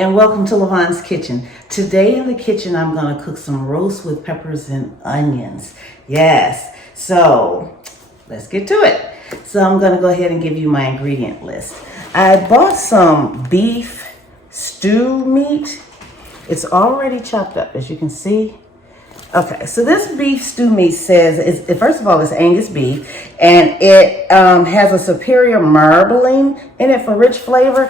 and welcome to Lavonne's Kitchen. Today in the kitchen, I'm going to cook some roast with peppers and onions. Yes, so let's get to it. So I'm going to go ahead and give you my ingredient list. I bought some beef stew meat. It's already chopped up, as you can see. Okay, so this beef stew meat says, first of all, it's Angus beef, and it has a superior marbling in it for rich flavor.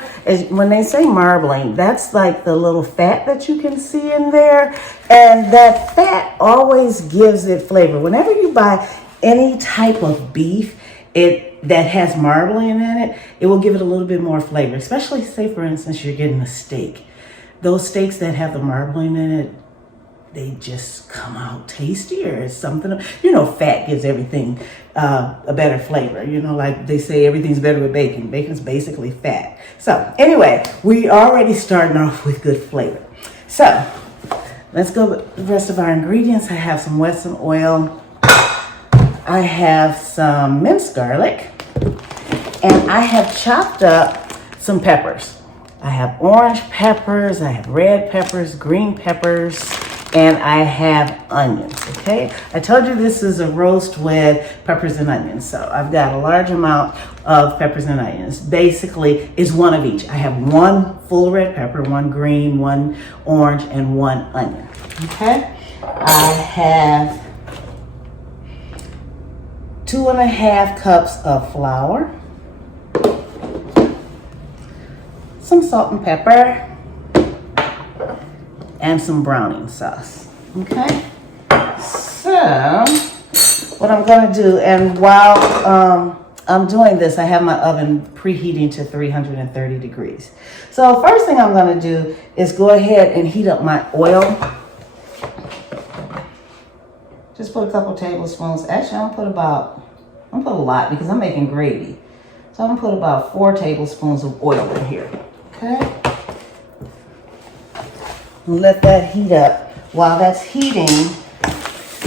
When they say marbling, that's like the little fat that you can see in there, and that fat always gives it flavor. Whenever you buy any type of beef that has marbling in it, it will give it a little bit more flavor, especially, say, for instance, you're getting a steak. Those steaks that have the marbling in it, they just come out tastier. It's something, fat gives everything a better flavor. Like they say, everything's better with bacon. Bacon's basically fat. So anyway, we already starting off with good flavor. So let's go with the rest of our ingredients. I have some Wesson oil. I have some minced garlic. And I have chopped up some peppers. I have orange peppers, I have red peppers, green peppers, and I have onions, okay? I told you this is a roast with peppers and onions, so I've got a large amount of peppers and onions. Basically, it's one of each. I have one full red pepper, one green, one orange, and one onion, okay? I have 2.5 cups of flour, some salt and pepper, and some browning sauce, okay? So, what I'm gonna do, and while I'm doing this, I have my oven preheating to 330 degrees. So first thing I'm gonna do is go ahead and heat up my oil. Just put a couple tablespoons. Actually, I'm gonna put a lot because I'm making gravy. So I'm gonna put about 4 tablespoons of oil in here, okay? Let that heat up. While that's heating,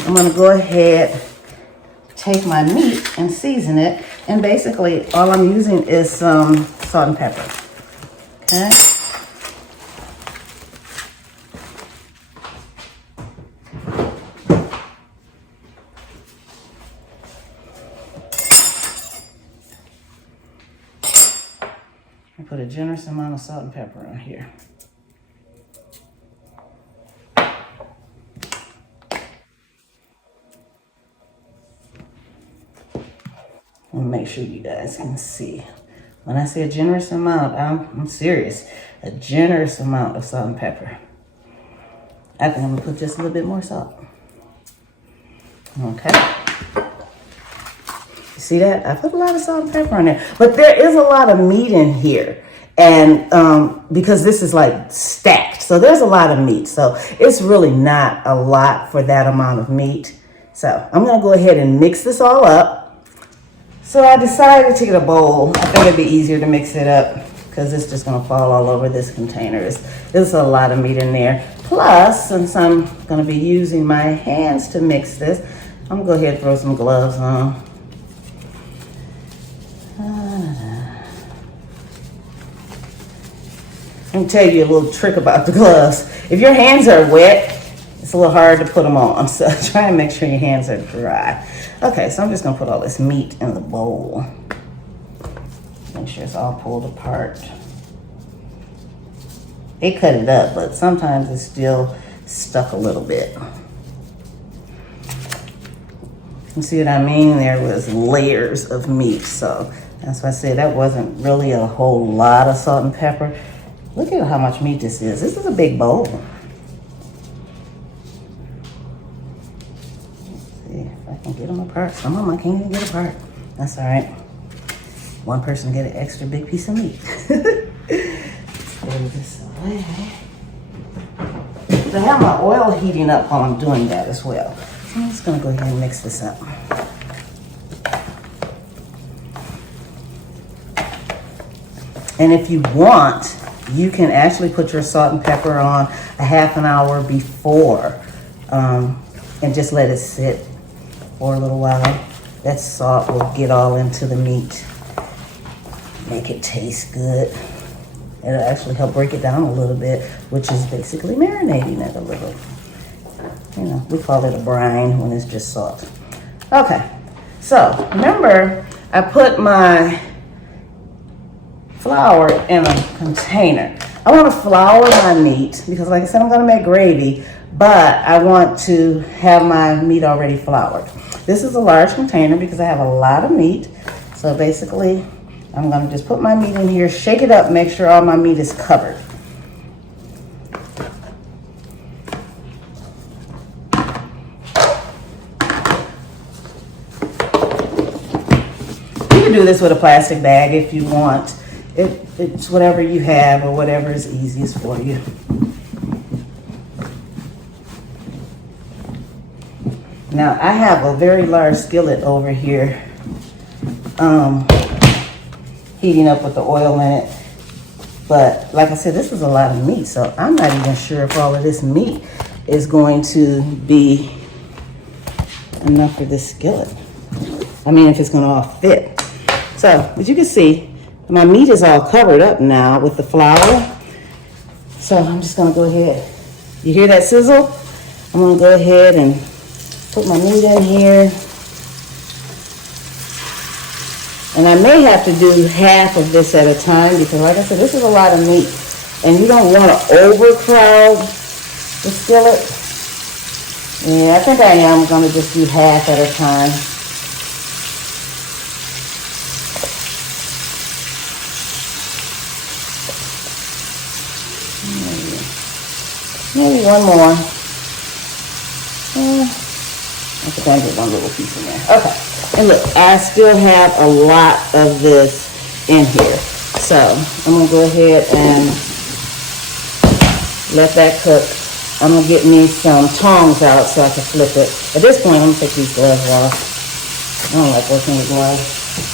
I'm going to go ahead, take my meat and season it. And basically, all I'm using is some salt and pepper. Okay? I put a generous amount of salt and pepper on here. And make sure you guys can see. When I say a generous amount, I'm serious. A generous amount of salt and pepper. I think I'm gonna put just a little bit more salt. Okay. You see that? I put a lot of salt and pepper on there. But there is a lot of meat in here. And because this is like stacked. So there's a lot of meat. So it's really not a lot for that amount of meat. So I'm gonna go ahead and mix this all up. So I decided to get a bowl. I think it'd be easier to mix it up because it's just gonna fall all over this container. There's a lot of meat in there. Plus, since I'm gonna be using my hands to mix this, I'm gonna go ahead and throw some gloves on. Let me tell you a little trick about the gloves. If your hands are wet, it's a little hard to put them on, so try and make sure your hands are dry. Okay, so I'm just gonna put all this meat in the bowl. Make sure it's all pulled apart. They cut it up, but sometimes it's still stuck a little bit. You see what I mean? There was layers of meat, so that's why I said that wasn't really a whole lot of salt and pepper. Look at how much meat this is. This is a big bowl. And get them apart. Some of them I can't even get apart. That's all right. One person get an extra big piece of meat. Throw this away. So I have my oil heating up while I'm doing that as well. So I'm just gonna go ahead and mix this up. And if you want, you can actually put your salt and pepper on a half an hour before and just let it sit for a little while. That salt will get all into the meat, make it taste good. It'll actually help break it down a little bit, which is basically marinating it a little. You know, we call it a brine when it's just salt. Okay, so remember I put my flour in a container. I want to flour my meat because, like I said, I'm going to make gravy, but I want to have my meat already floured. This is a large container because I have a lot of meat. So basically, I'm going to just put my meat in here, shake it up, make sure all my meat is covered. You can do this with a plastic bag if you want. It's whatever you have or whatever is easiest for you. Now I have a very large skillet over here heating up with the oil in it. But like I said, this is a lot of meat, so I'm not even sure if all of this meat is going to be enough for this skillet. I mean, if it's going to all fit. So as you can see, my meat is all covered up now with the flour. So I'm just going to go ahead. You hear that sizzle? I'm going to go ahead and put my meat in here. And I may have to do half of this at a time because, like I said, this is a lot of meat. And you don't want to overcrowd the skillet. Yeah, I think I am going to just do half at a time. Maybe one more. I think I get one little piece in there. Okay. And look, I still have a lot of this in here. So I'm going to go ahead and let that cook. I'm going to get me some tongs out so I can flip it. At this point, I'm going to take these gloves off. I don't like working with gloves.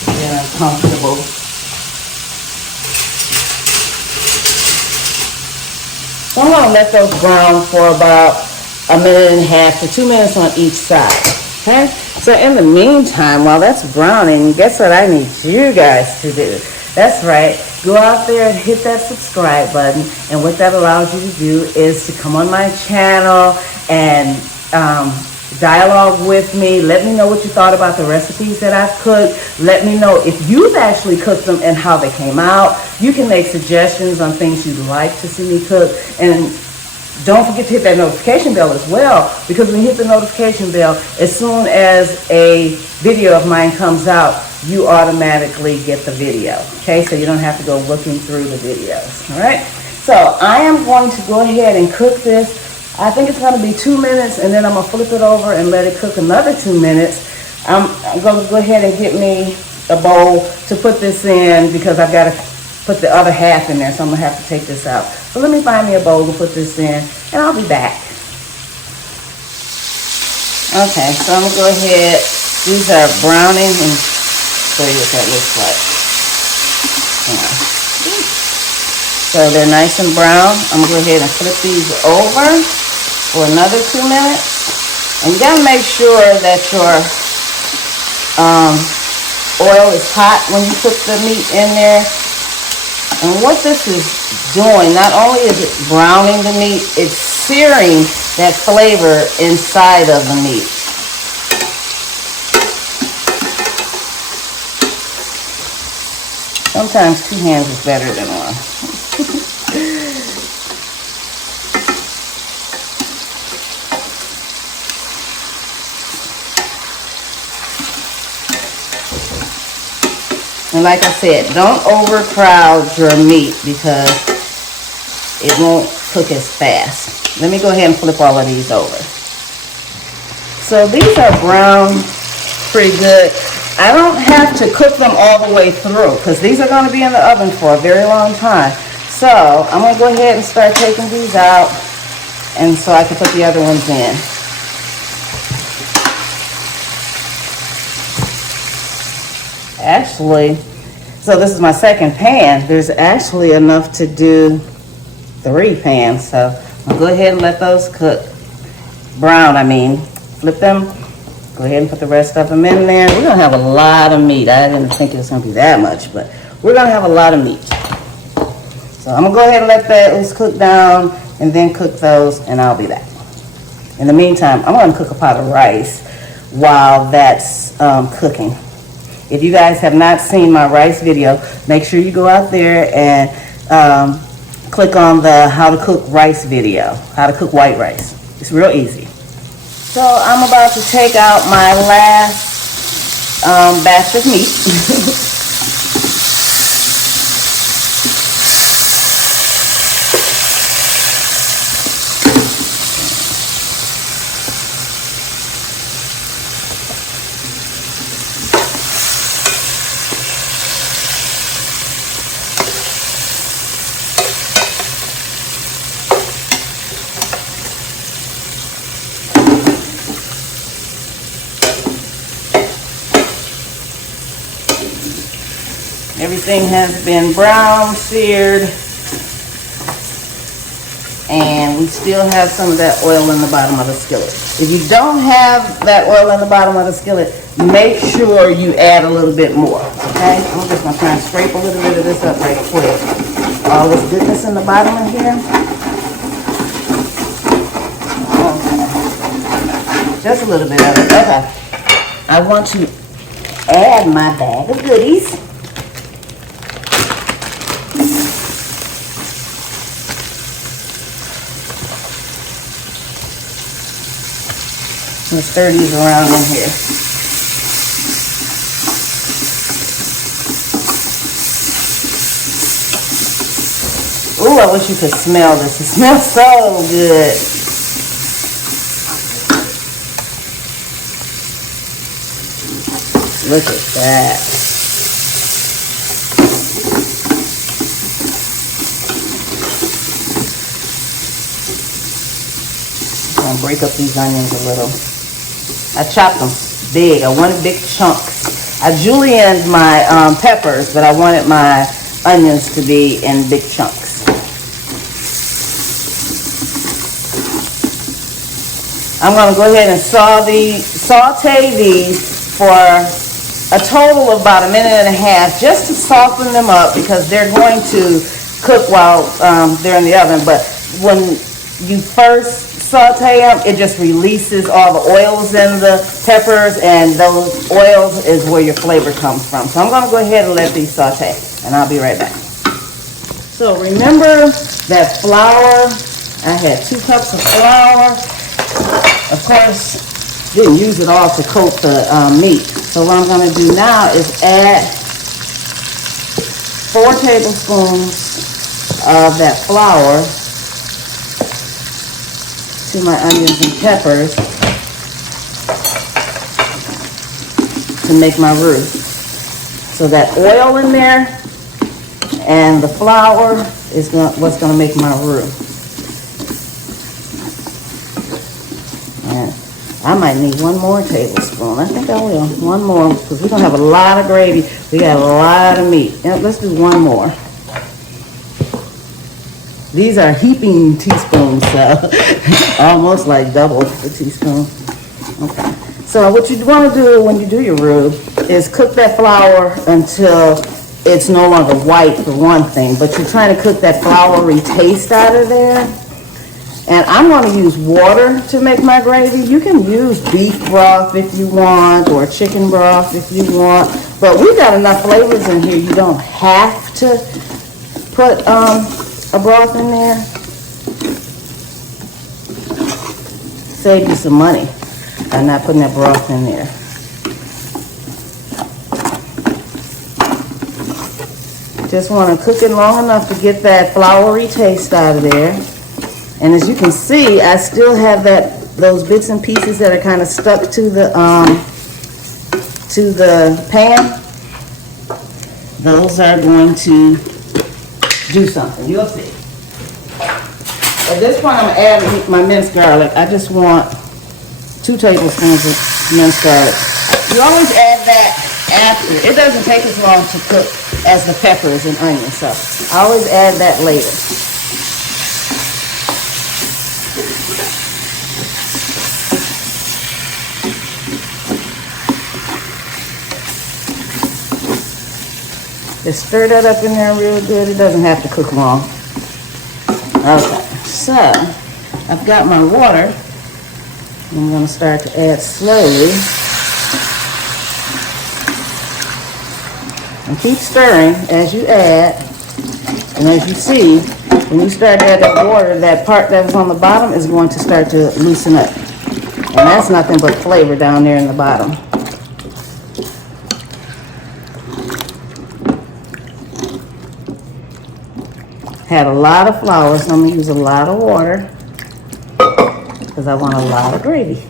They're uncomfortable. So I'm going to let those brown for about a minute and a half to 2 minutes on each side. Okay? So in the meantime, while that's browning, guess what I need you guys to do? That's right. Go out there and hit that subscribe button. And what that allows you to do is to come on my channel and dialogue with me. Let me know what you thought about the recipes that I've cooked. Let me know if you've actually cooked them and how they came out. You can make suggestions on things you'd like to see me cook. And don't forget to hit that notification bell as well, because when you hit the notification bell, as soon as a video of mine comes out, you automatically get the video. Okay, so you don't have to go looking through the videos. All right, so I am going to go ahead and cook this. I think it's going to be 2 minutes, and then I'm going to flip it over and let it cook another 2 minutes. I'm going to go ahead and get me a bowl to put this in because I've got to put the other half in there, so I'm going to have to take this out. So let me find me a bowl to put this in, and I'll be back. Okay, so I'm going to go ahead. These are browning, and show you what that looks like. Yeah. So they're nice and brown. I'm going to go ahead and flip these over for another 2 minutes. And you got to make sure that your oil is hot when you put the meat in there. And what this is doing, not only is it browning the meat, it's searing that flavor inside of the meat. Sometimes 2 hands is better than one. And like I said, don't overcrowd your meat because it won't cook as fast. Let me go ahead and flip all of these over. So these are browned pretty good. I don't have to cook them all the way through because these are going to be in the oven for a very long time. So I'm going to go ahead and start taking these out, and so I can put the other ones in. Actually, so this is my second pan. There's actually enough to do 3 pans. So I'll go ahead and let those cook. Brown, I mean. Flip them. Go ahead and put the rest of them in there. We're going to have a lot of meat. I didn't think it was going to be that much, but we're going to have a lot of meat. So So I'm gonna go ahead and let those cook down and then cook those, and I'll be back. In the meantime, I'm gonna cook a pot of rice while that's cooking. If you guys have not seen my rice video, make sure you go out there and click on the how to cook rice video, how to cook white rice. It's real easy. So I'm about to take out my last batch of meat. Everything has been brown seared, and we still have some of that oil in the bottom of the skillet. If you don't have that oil in the bottom of the skillet, make sure you add a little bit more, okay? I'm just gonna try and scrape a little bit of this up right quick. All this goodness in the bottom of here. Okay. Just a little bit of it, okay. I want to add my bag of goodies. Let's stir these around in here. Ooh, I wish you could smell this. It smells so good. Look at that. I'm gonna break up these onions a little. I chopped them big. I wanted big chunks. I julienned my peppers, but I wanted my onions to be in big chunks. I'm going to go ahead and saute these for a total of about 1.5 minutes just to soften them up, because they're going to cook while they're in the oven. But when you first saute them, it just releases all the oils in the peppers, and those oils is where your flavor comes from. So I'm going to go ahead and let these saute, and I'll be right back. So remember that flour. I had 2 cups of flour. Of course, didn't use it all to coat the meat. So what I'm going to do now is add 4 tablespoons of that flour to my onions and peppers to make my roux. So that oil in there and the flour is what's going to make my roux. And I might need 1 more tablespoon. I think I will. 1 more, because we're going to have a lot of gravy. We got a lot of meat. Yep, let's do 1 more. These are heaping teaspoons, so almost like double the teaspoon. Okay. So what you want to do when you do your roux is cook that flour until it's no longer white, for one thing, but you're trying to cook that floury taste out of there. And I'm going to use water to make my gravy. You can use beef broth if you want, or chicken broth if you want, but we've got enough flavors in here. You don't have to put a broth in there. Save you some money by not putting that broth in there. Just want to cook it long enough to get that floury taste out of there. And as you can see, I still have those bits and pieces that are kind of stuck to the pan. Those are going to do something. You'll see. At this point, I'm going to add my minced garlic. I just want 2 tablespoons of minced garlic. You always add that after. It doesn't take as long to cook as the peppers and onions, so I always add that later. Just stir that up in there real good. It doesn't have to cook long. Okay, so I've got my water. I'm going to start to add slowly. And keep stirring as you add. And as you see, when you start to add that water, that part that was on the bottom is going to start to loosen up. And that's nothing but flavor down there in the bottom. Had a lot of flour, so I'm going to use a lot of water because I want a lot of gravy.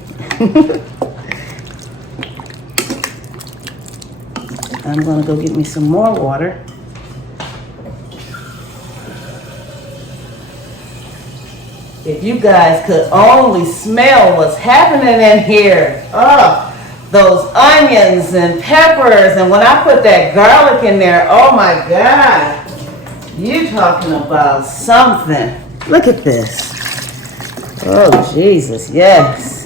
I'm going to go get me some more water. If you guys could only smell what's happening in here. Oh, those onions and peppers. And when I put that garlic in there, oh my God. You talking about something. Look at this. Oh, Jesus, yes.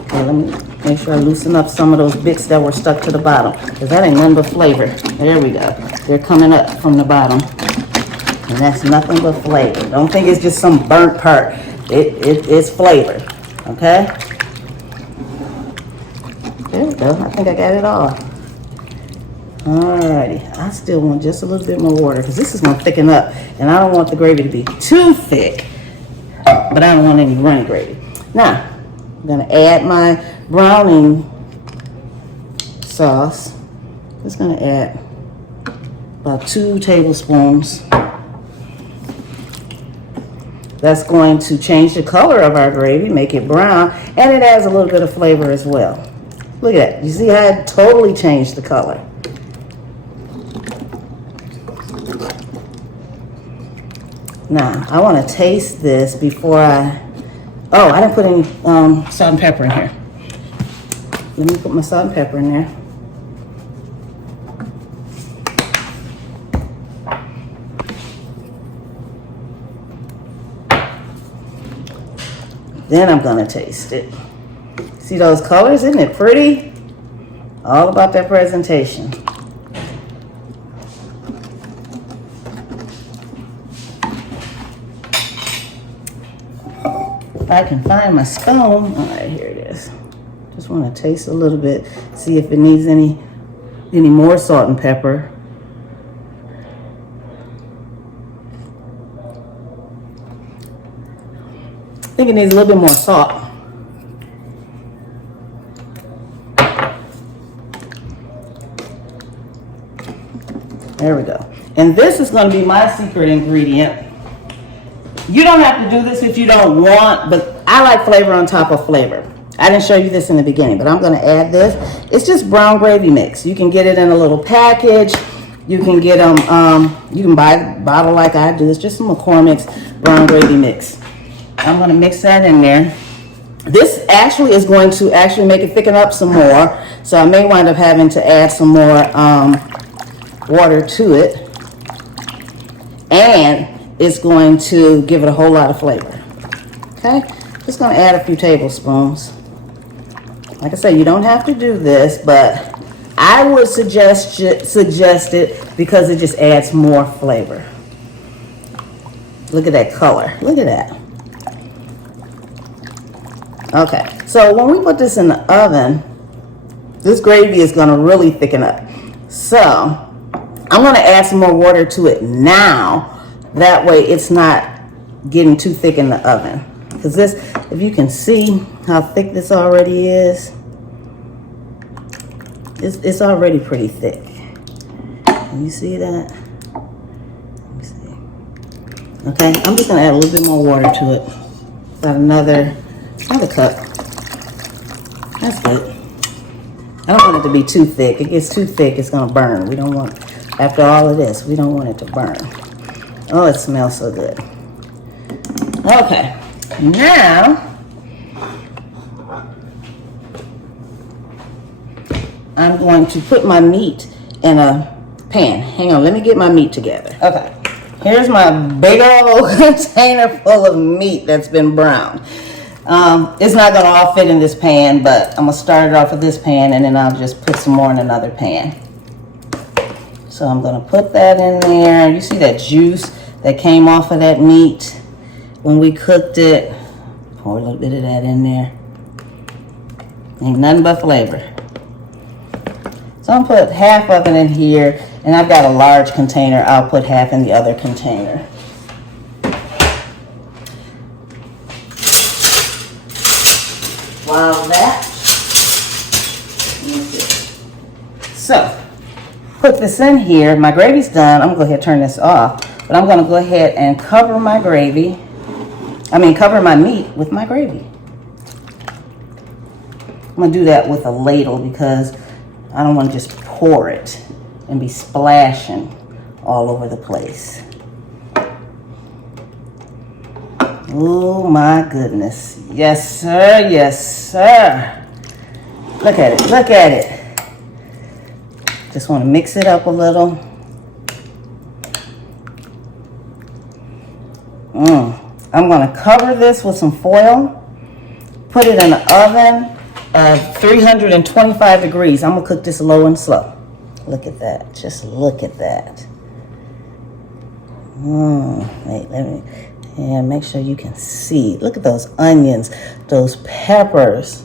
Okay, let me make sure I loosen up some of those bits that were stuck to the bottom, because that ain't nothing but flavor. There we go. They're coming up from the bottom, and that's nothing but flavor. Don't think it's just some burnt part. It's flavor, okay? There we go. I think I got it all. Alrighty. I still want just a little bit more water, because this is going to thicken up, and I don't want the gravy to be too thick, but I don't want any runny gravy. Now, I'm going to add my browning sauce. I'm just going to add about 2 tablespoons. That's going to change the color of our gravy, make it brown, and it adds a little bit of flavor as well. Look at that. You see how it totally changed the color? Now, I want to taste this before I didn't put any salt and pepper in here. Let me put my salt and pepper in there. Then I'm going to taste it. See those colors? Isn't it pretty? All about that presentation. If I can find my spoon. All right, here it is. Just want to taste a little bit, see if it needs any more salt and pepper. I think it needs a little bit more salt. There we go. And this is going to be my secret ingredient. You don't have to do this if you don't want, but I like flavor on top of flavor. I didn't show you this in the beginning, but I'm going to add this. It's just brown gravy mix. You can get it in a little package. You can get them, you can buy a bottle like I do. It's just some McCormick's brown gravy mix. I'm going to mix that in there. This actually is going to actually make it thicken up some more. So I may wind up having to add some more water to it. And it's going to give it a whole lot of flavor. Okay? Just going to add a few tablespoons. Like I said, you don't have to do this, but I would suggest it because it just adds more flavor. Look at that color. Look at that. Okay, so when we put this in the oven, this gravy is going to really thicken up. So I'm going to add some more water to it now. That way it's not getting too thick in the oven. Because this, if you can see how thick this already is, it's already pretty thick. Can you see that? Let me see. Okay, I'm just going to add a little bit more water to it. About another cup. That's good. I don't want it to be too thick. It gets too thick, it's going to burn. We don't want, after all of this, we don't want it to burn. Oh, it smells so good. Okay, now I'm going to put my meat in a pan. Hang on, let me get my meat together. Okay, here's my big old container full of meat that's been browned. It's not going to all fit in this pan, but I'm going to start it off with this pan, and then I'll just put some more in another pan. So I'm gonna put that in there. You see that juice that came off of that meat when we cooked it? Pour a little bit of that in there. Ain't nothing but flavor. So I'm gonna put half of it in here, and I've got a large container. I'll put half in the other container. While that, so put this in here. My gravy's done. I'm gonna go ahead and turn this off, but I'm gonna go ahead and cover my gravy. Cover my meat with my gravy. I'm gonna do that with a ladle because I don't want to just pour it and be splashing all over the place. Oh my goodness. Yes, sir. Yes, sir. Look at it. Look at it. Just want to mix it up a little. I'm going to cover this with some foil. Put it in the oven at 325 degrees. I'm going to cook this low and slow. Look at that. Just look at that. Wait, let me... Yeah, make sure you can see. Look at those onions, those peppers.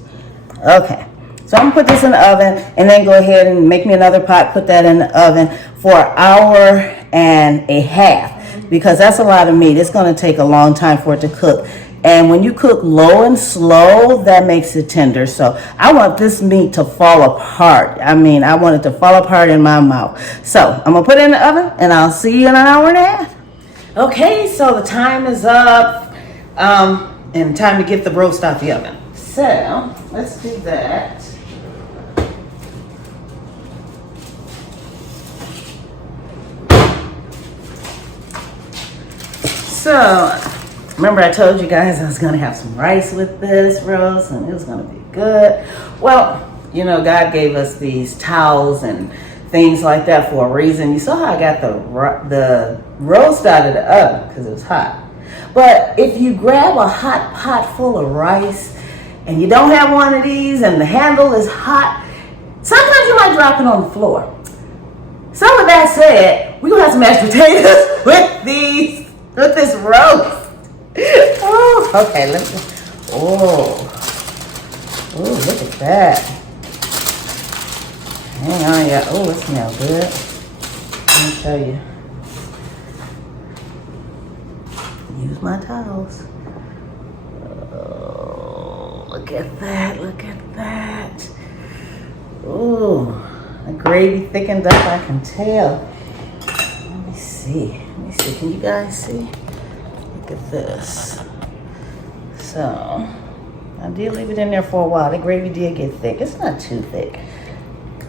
Okay, so I'm gonna put this in the oven and then go ahead and make me another pot, put that in the oven for an hour and a half because that's a lot of meat. It's gonna take a long time for it to cook. And when you cook low and slow, that makes it tender. So I want this meat to fall apart. I want it to fall apart in my mouth. So I'm gonna put it in the oven and I'll see you in an hour and a half. Okay, so the time is up, and time to get the roast out the oven. So, let's do that. So, remember I told you guys I was gonna have some rice with this roast, and it was gonna be good. Well, you know, God gave us these towels and things like that for a reason. You saw how I got the roast out of the oven because it was hot. But if you grab a hot pot full of rice and you don't have one of these and the handle is hot, sometimes you might drop it on the floor. So with that said, we're gonna have some mashed potatoes with this roast. Oh, okay, look at that. Hang on, yeah. Oh, it smells good. Let me show you. Use my towels. Oh, look at that. Look at that. Oh, the gravy thickened up, I can tell. Let me see. Can you guys see? Look at this. So, I did leave it in there for a while. The gravy did get thick. It's not too thick.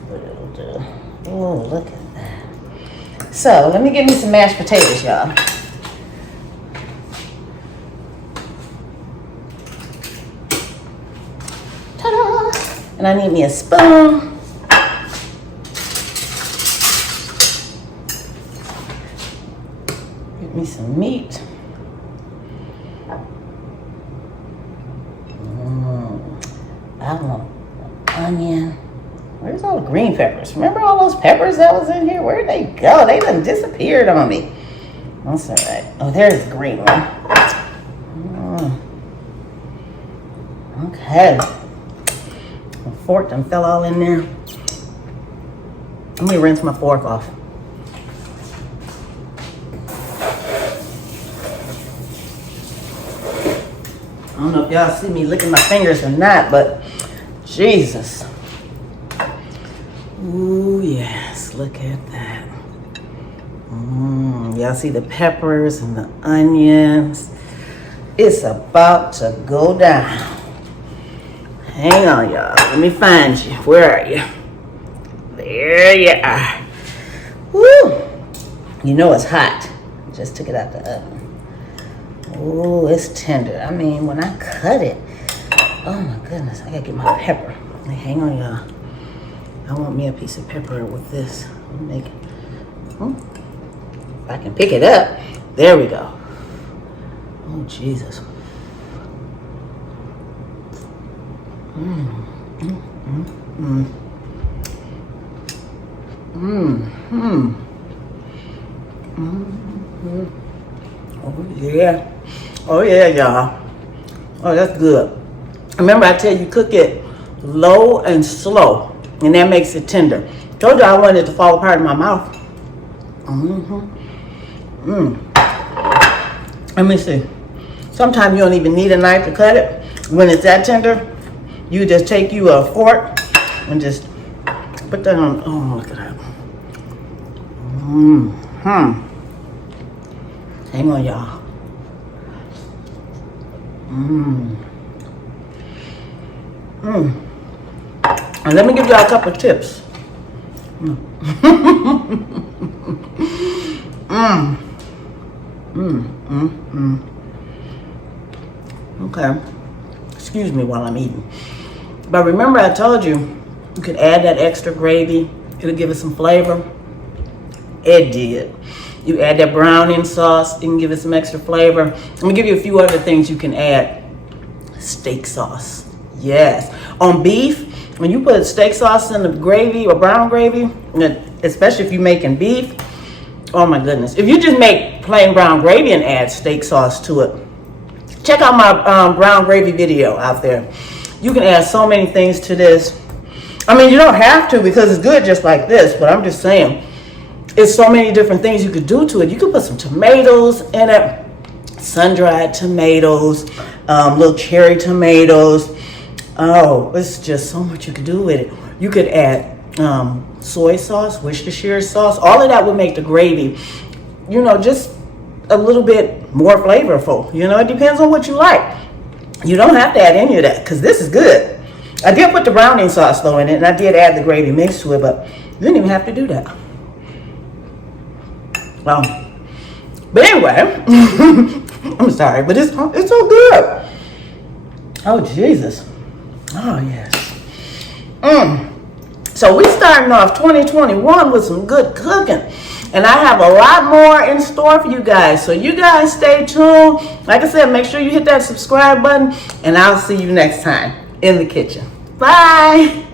But it'll do. Oh, look at that. So, let me get me some mashed potatoes, y'all. Ta-da! And I need me a spoon. Get me some meat. I want onion. Where's all the green peppers? Remember all those peppers that was in here? Where'd they go? They done disappeared on me. That's all right. Oh, there's the green one. Okay. My fork done fell all in there. Let me rinse my fork off. I don't know if y'all see me licking my fingers or not, but Jesus. Ooh, yes, look at that. Y'all see the peppers and the onions. It's about to go down. Hang on, y'all. Let me find you. Where are you? There you are. Woo! You know it's hot. Just took it out the oven. Oh, it's tender. I mean, when I cut it, oh my goodness, I gotta get my pepper. Hey, hang on, y'all. I want me a piece of pepper with this. Make it. If I can pick it up, there we go. Oh, Jesus. Oh yeah. Oh yeah, y'all. Oh, that's good. Remember, I tell you, cook it low and slow, and that makes it tender. Told you I wanted it to fall apart in my mouth. Let me see. Sometimes you don't even need a knife to cut it. When it's that tender, you just take you a fork and just put that on. Oh, look at that. Hang on, y'all. And let me give y'all a couple of tips. Okay. Excuse me while I'm eating. But remember I told you, you could add that extra gravy. It'll give it some flavor. It did. You add that browning sauce, it can give it some extra flavor. Let me give you a few other things you can add. Steak sauce. Yes. On beef, when you put steak sauce in the gravy or brown gravy, especially if you're making beef, oh my goodness. If you just make plain brown gravy and add steak sauce to it, check out my brown gravy video out there. You can add so many things to this. I mean, you don't have to because it's good just like this, but I'm just saying, it's so many different things you could do to it. You could put some tomatoes in it, sun-dried tomatoes, little cherry tomatoes. Oh, it's just so much you could do with it. You could add soy sauce, Worcestershire sauce. All of that would make the gravy, you know, just a little bit more flavorful. You know, it depends on what you like. You don't have to add any of that because this is good. I did put the browning sauce though in it, and I did add the gravy mix to it, but you didn't even have to do that. But anyway, I'm sorry, but it's so good. Oh Jesus. Oh yes. So we starting off 2021 with some good cooking. And I have a lot more in store for you guys. So you guys stay tuned. Like I said, make sure you hit that subscribe button. And I'll see you next time in the kitchen. Bye.